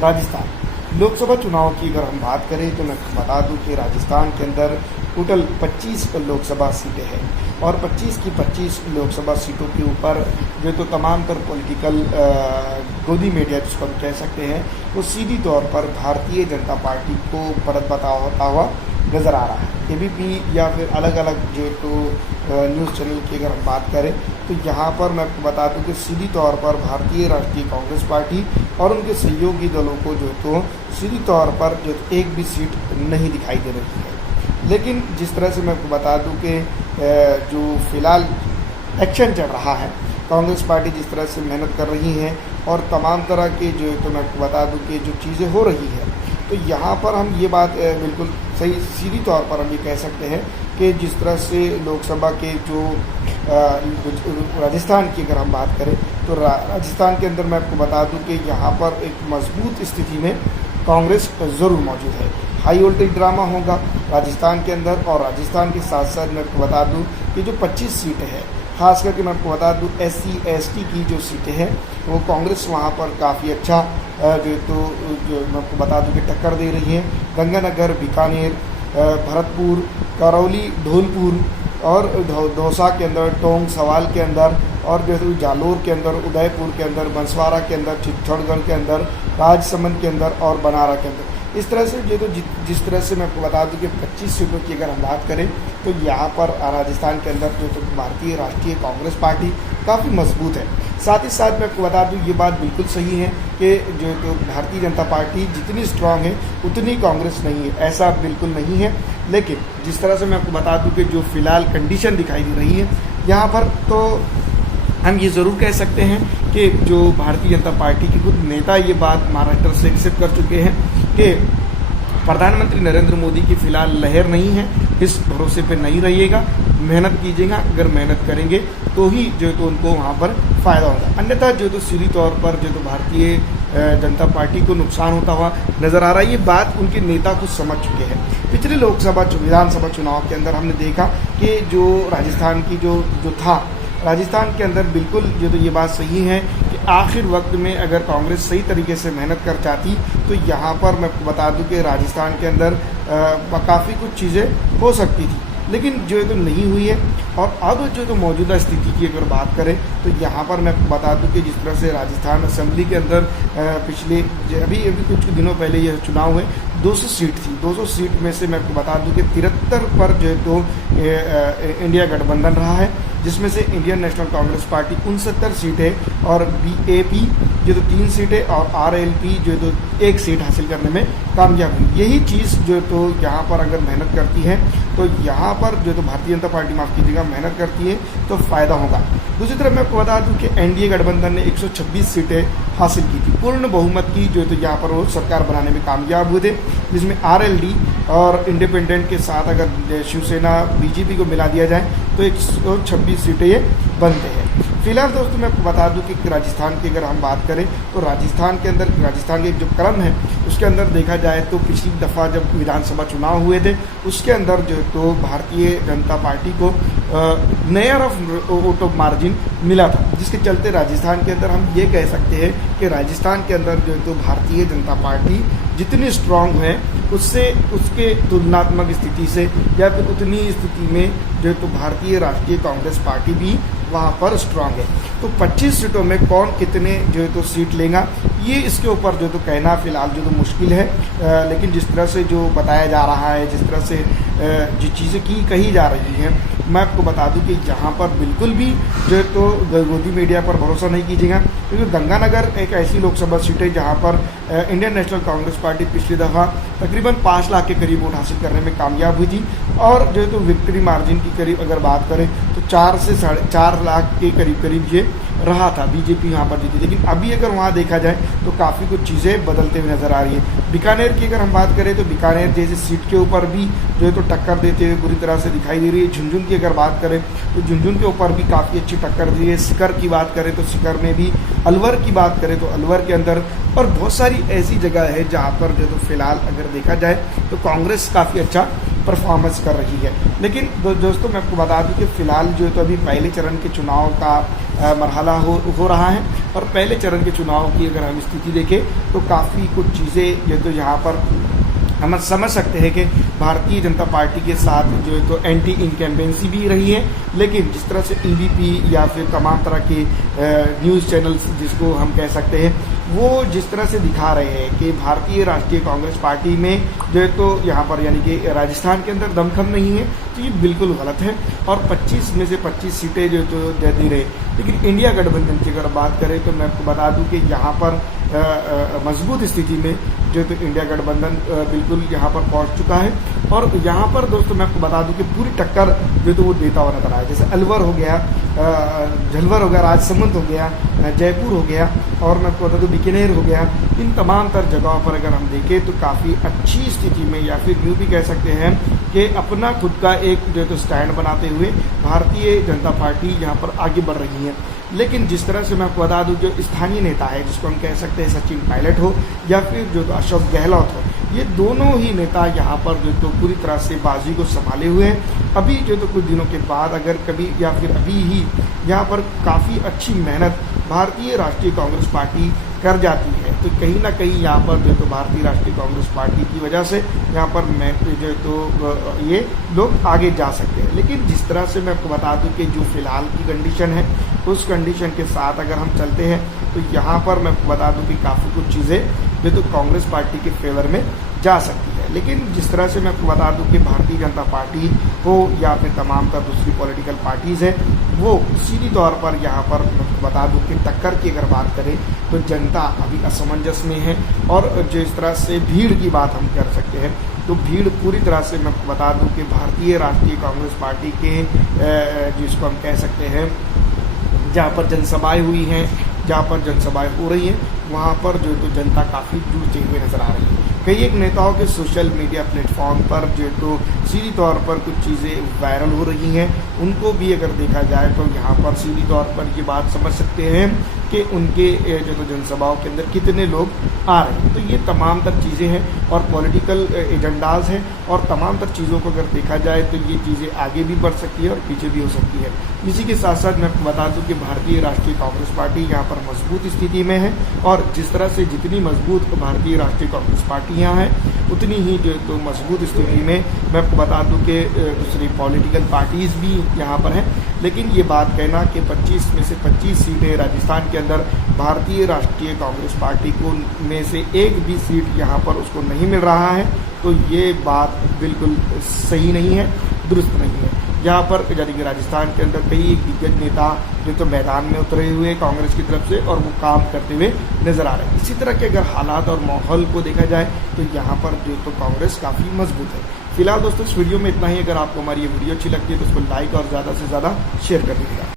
राजस्थान लोकसभा चुनाव की अगर हम बात करें तो मैं बता दूं कि राजस्थान के अंदर टोटल 25 लोकसभा सीटें हैं और 25 की 25 लोकसभा सीटों के ऊपर जो तो तमाम तर पॉलिटिकल गोदी मीडिया जिसको हम कह सकते हैं वो सीधी तौर पर भारतीय जनता पार्टी को बढ़त होता हुआ नज़र आ रहा है। एबीपी या फिर अलग अलग जो तो न्यूज़ चैनल की अगर हम बात करें तो यहाँ पर मैं आपको बता दूं कि सीधी तौर पर भारतीय राष्ट्रीय कांग्रेस पार्टी और उनके सहयोगी दलों को जो तो सीधी तौर पर जो एक भी सीट नहीं दिखाई दे रही है। लेकिन जिस तरह से मैं आपको बता दूं कि जो फिलहाल एक्शन चल रहा है, कांग्रेस पार्टी जिस तरह से मेहनत कर रही है और तमाम तरह के जो तो मैं आपको बता दूं कि जो चीज़ें हो रही है, तो यहाँ पर हम ये बात बिल्कुल सही सीधी तौर पर हम ये कह सकते हैं कि जिस तरह से लोकसभा के जो राजस्थान की अगर हम बात करें तो राजस्थान के अंदर मैं आपको बता दूं कि यहाँ पर एक मजबूत स्थिति में कांग्रेस ज़रूर मौजूद है। हाई वोल्टेज ड्रामा होगा राजस्थान के अंदर और राजस्थान के साथ साथ मैं आपको बता दूं कि जो 25 सीटें हैं, खास करके मैं आपको बता दूं SC ST की जो सीटें हैं वो कांग्रेस वहाँ पर काफ़ी अच्छा जो मैं आपको बता दूं कि टक्कर दे रही है। गंगानगर, बीकानेर, भरतपुर, करौली, धौलपुर और दौसा के अंदर, टोंक सवाल के अंदर और जैसे जालोर के अंदर, उदयपुर के अंदर, बंसवाड़ा के अंदर, चित्तौड़गढ़ के अंदर, राजसमंद के अंदर और बनारा के अंदर। इस तरह से जो तो जिस तरह से मैं आपको बता दूं कि 25 सीटों की अगर हम बात करें तो यहाँ पर राजस्थान के अंदर जो तो भारतीय राष्ट्रीय कांग्रेस पार्टी काफ़ी मजबूत है। साथ ही साथ मैं आपको बता दूं ये बात बिल्कुल सही है कि जो तो भारतीय जनता पार्टी जितनी स्ट्रांग है उतनी कांग्रेस नहीं है, ऐसा बिल्कुल नहीं है। लेकिन जिस तरह से मैं आपको बता दूं कि जो फिलहाल कंडीशन दिखाई दे रही है यहाँ पर, तो हम ये ज़रूर कह सकते हैं कि जो भारतीय जनता पार्टी के खुद नेता ये बात महाराष्ट्र से एक्सेप्ट कर चुके हैं कि प्रधानमंत्री नरेंद्र मोदी की फ़िलहाल लहर नहीं है, इस भरोसे पे नहीं रहिएगा, मेहनत कीजिएगा। अगर मेहनत करेंगे तो ही जो तो उनको वहाँ पर फ़ायदा होगा, अन्यथा जो तो सीधी तौर पर जो तो भारतीय जनता पार्टी को नुकसान होता हुआ नज़र आ रहा है। ये बात उनके नेता खुद समझ चुके हैं। पिछले विधानसभा चुनाव के अंदर हमने देखा कि जो राजस्थान की जो था राजस्थान के अंदर बिल्कुल जो तो ये बात सही है कि आखिर वक्त में अगर कांग्रेस सही तरीके से मेहनत कर चाहती तो यहाँ पर मैं बता दूं कि राजस्थान के अंदर काफ़ी कुछ चीज़ें हो सकती थी, लेकिन जो है तो नहीं हुई है। और अब जो तो मौजूदा स्थिति की अगर बात करें तो यहाँ पर मैं बता दूं कि जिस तरह से राजस्थान असेंबली के अंदर पिछले अभी कुछ दिनों पहले यह चुनाव हुए, 200 सीट थी। 200 सीट में से मैं आपको बता दूं कि 73 पर जो है तो इंडिया गठबंधन रहा है, जिसमें से इंडियन नेशनल कांग्रेस पार्टी 69 सीटें और BAP जो तो 3 सीटें और RLP जो तो 1 सीट हासिल करने में कामयाब हुई। यही चीज़ जो तो यहाँ पर अगर मेहनत करती है तो यहाँ पर जो तो भारतीय जनता पार्टी माफ़ कीजिएगा मेहनत करती है तो फ़ायदा होगा। दूसरी तरफ मैं आपको बता दूं कि NDA गठबंधन ने 126 सीटें हासिल की थी, पूर्ण बहुमत की जो तो यहाँ पर वो सरकार बनाने में कामयाब हुए थे, जिसमें RLD और इंडिपेंडेंट के साथ अगर शिवसेना BJP को मिला दिया जाए तो 126 सीटें ये बनते हैं। फिलहाल दोस्तों मैं आपको बता दूं कि राजस्थान की अगर हम बात करें तो राजस्थान के अंदर राजस्थान के जो क्रम है उसके अंदर देखा जाए तो पिछली दफ़ा जब विधानसभा चुनाव हुए थे उसके अंदर जो तो भारतीय जनता पार्टी को नया वोट ऑफ मार्जिन मिला था, जिसके चलते राजस्थान के अंदर हम ये कह सकते हैं कि राजस्थान के अंदर जो तो भारतीय जनता पार्टी जितनी स्ट्रांग है उसके तुलनात्मक स्थिति से या फिर उतनी स्थिति में जो तो भारतीय राष्ट्रीय कांग्रेस पार्टी भी वहाँ पर स्ट्रांग है। तो 25 सीटों में कौन कितने जो है तो सीट लेगा ये इसके ऊपर जो तो कहना फ़िलहाल जो तो मुश्किल है। लेकिन जिस तरह से जो बताया जा रहा है, जिस तरह से जो चीज़ें कही जा रही हैं, मैं आपको बता दूं कि यहाँ पर बिल्कुल भी जो है तो गोदी मीडिया पर भरोसा नहीं कीजिएगा, क्योंकि गंगानगर एक ऐसी लोकसभा सीट है जहाँ पर इंडियन नेशनल कांग्रेस पार्टी पिछली दफ़ा तकरीबन 5 लाख के करीब वोट हासिल करने में कामयाब हुई थी और जो है तो विक्ट्री मार्जिन की करीब अगर बात करें तो 4 से 4.5 लाख के करीब ये रहा था, बीजेपी यहाँ पर जीती। लेकिन अभी अगर वहाँ देखा जाए तो काफ़ी कुछ चीज़ें बदलते हुए नज़र आ रही है। बीकानेर की अगर हम बात करें तो बीकानेर जैसी सीट के ऊपर भी जो है तो टक्कर देते हुए बुरी तरह से दिखाई दे रही है। झुंझुनू की अगर बात करें तो झुंझुनू के ऊपर भी काफ़ी अच्छी टक्कर दी है। सीकर की बात करें तो सीकर में भी, अलवर की बात करें तो अलवर के अंदर, और बहुत सारी ऐसी जगह है जहाँ पर जो तो फिलहाल अगर देखा जाए तो कांग्रेस काफ़ी अच्छा परफॉर्मेंस कर रही है। लेकिन दोस्तों मैं आपको बता दूं कि फ़िलहाल जो है तो अभी पहले चरण के चुनाव का मरहला हो रहा है। और पहले चरण के चुनाव की अगर हम स्थिति देखें तो काफ़ी कुछ चीज़ें जो तो यहाँ पर हम समझ सकते हैं कि भारतीय जनता पार्टी के साथ जो है तो एंटी इनकम्बेंसी भी रही है, लेकिन जिस तरह से ईवीपी या फिर तमाम तरह के न्यूज़ चैनल्स जिसको हम कह सकते हैं, वो जिस तरह से दिखा रहे हैं कि भारतीय राष्ट्रीय कांग्रेस पार्टी में जो है तो यहाँ पर यानी कि राजस्थान के अंदर दमखम नहीं है, तो ये बिल्कुल गलत है। और 25 में से 25 सीटें जो तो दे रहे, लेकिन इंडिया गठबंधन की अगर बात करें तो मैं आपको बता दूं कि यहाँ पर मजबूत स्थिति में जो तो इंडिया गठबंधन बिल्कुल यहाँ पर पहुँच चुका है। और यहाँ पर दोस्तों मैं आपको बता दूं कि पूरी टक्कर जो तो वो देता हुआ नजर आया, जैसे अलवर हो गया, झलवर हो गया, राजसमंद हो गया, जयपुर हो गया, और मैं आपको बता दूं बीकानेर हो गया। इन तमाम तर जगहों पर अगर हम देखें तो काफ़ी अच्छी स्थिति में, या फिर यूँ भी कह सकते हैं कि अपना खुद का एक जो तो स्टैंड बनाते हुए भारतीय जनता पार्टी यहाँ पर आगे बढ़ रही है। लेकिन जिस तरह से मैं आपको बता दूं, जो स्थानीय नेता है जिसको हम कह सकते हैं सचिन पायलट हो या फिर जो तो अशोक गहलोत हो, ये दोनों ही नेता यहाँ पर जो तो पूरी तरह से बाजी को संभाले हुए हैं। अभी जो तो कुछ दिनों के बाद अगर कभी या फिर अभी ही यहाँ पर काफ़ी अच्छी मेहनत भारतीय राष्ट्रीय कांग्रेस पार्टी कर जाती है, तो कहीं ना कहीं यहाँ पर जो तो भारतीय राष्ट्रीय कांग्रेस पार्टी की वजह से यहाँ पर मैं जो तो ये लोग आगे जा सकते हैं। लेकिन जिस तरह से मैं आपको बता दूं कि जो फिलहाल की कंडीशन है, उस कंडीशन के साथ अगर हम चलते हैं तो यहाँ पर मैं आपको बता दूं कि काफ़ी कुछ चीज़ें जो तो कांग्रेस पार्टी के फेवर में जा सकती है। लेकिन जिस तरह से मैं आपको बता दूं कि भारतीय जनता पार्टी हो या फिर तमाम का दूसरी पॉलिटिकल पार्टीज़ है, वो सीधी तौर पर यहाँ पर मैं आपको बता दूं कि टक्कर की अगर बात करें तो जनता अभी असमंजस में है। और जिस तरह से भीड़ की बात हम कर सकते हैं, तो भीड़ पूरी तरह से मैं आपको बता दूं कि भारतीय राष्ट्रीय कांग्रेस पार्टी के जिसको हम कह सकते हैं, जहाँ पर जनसभाएं हुई हैं, जहाँ पर जनसभाएं हो रही हैं, वहाँ पर जो तो जनता काफ़ी जुड़ते हुए नजर आ रही है। कई एक नेताओं के सोशल मीडिया प्लेटफॉर्म पर जो तो सीधी तौर पर कुछ चीज़ें वायरल हो रही हैं, उनको भी अगर देखा जाए तो यहाँ पर सीधी तौर पर ये बात समझ सकते हैं कि उनके जो तो जनसभाओं के अंदर कितने लोग आ रहे हैं। तो ये तमाम तर चीज़ें हैं और पॉलिटिकल एजेंडाज हैं, और तमाम तर चीज़ों को अगर देखा जाए तो ये चीज़ें आगे भी बढ़ सकती है और पीछे भी हो सकती है। इसी के साथ साथ मैं आपको बता दूं कि भारतीय राष्ट्रीय कांग्रेस पार्टी यहाँ पर मजबूत स्थिति में है, और जिस तरह से जितनी मजबूत भारतीय राष्ट्रीय कांग्रेस पार्टी यहाँ है, उतनी ही जो तो मजबूत स्थिति में मैं आपको बता दूं कि दूसरी पॉलिटिकल पार्टीज़ भी यहाँ पर हैं। लेकिन ये बात कहना कि 25 में से 25 सीटें राजस्थान के अंदर भारतीय राष्ट्रीय कांग्रेस पार्टी को में से एक भी सीट यहाँ पर उसको नहीं मिल रहा है, तो ये बात बिल्कुल सही नहीं है, दुरुस्त नहीं है। यहाँ पर यानी कि राजस्थान के अंदर कई दिग्गज नेता जो तो मैदान में उतरे हुए कांग्रेस की तरफ से, और वो काम करते हुए नजर आ रहे हैं। इसी तरह के अगर हालात और माहौल को देखा जाए तो यहाँ पर जो तो कांग्रेस काफ़ी मजबूत है। फिलहाल दोस्तों इस वीडियो में इतना ही। अगर आपको हमारी ये वीडियो अच्छी लगती है तो उसको लाइक और ज़्यादा से ज़्यादा शेयर कर दीजिएगा।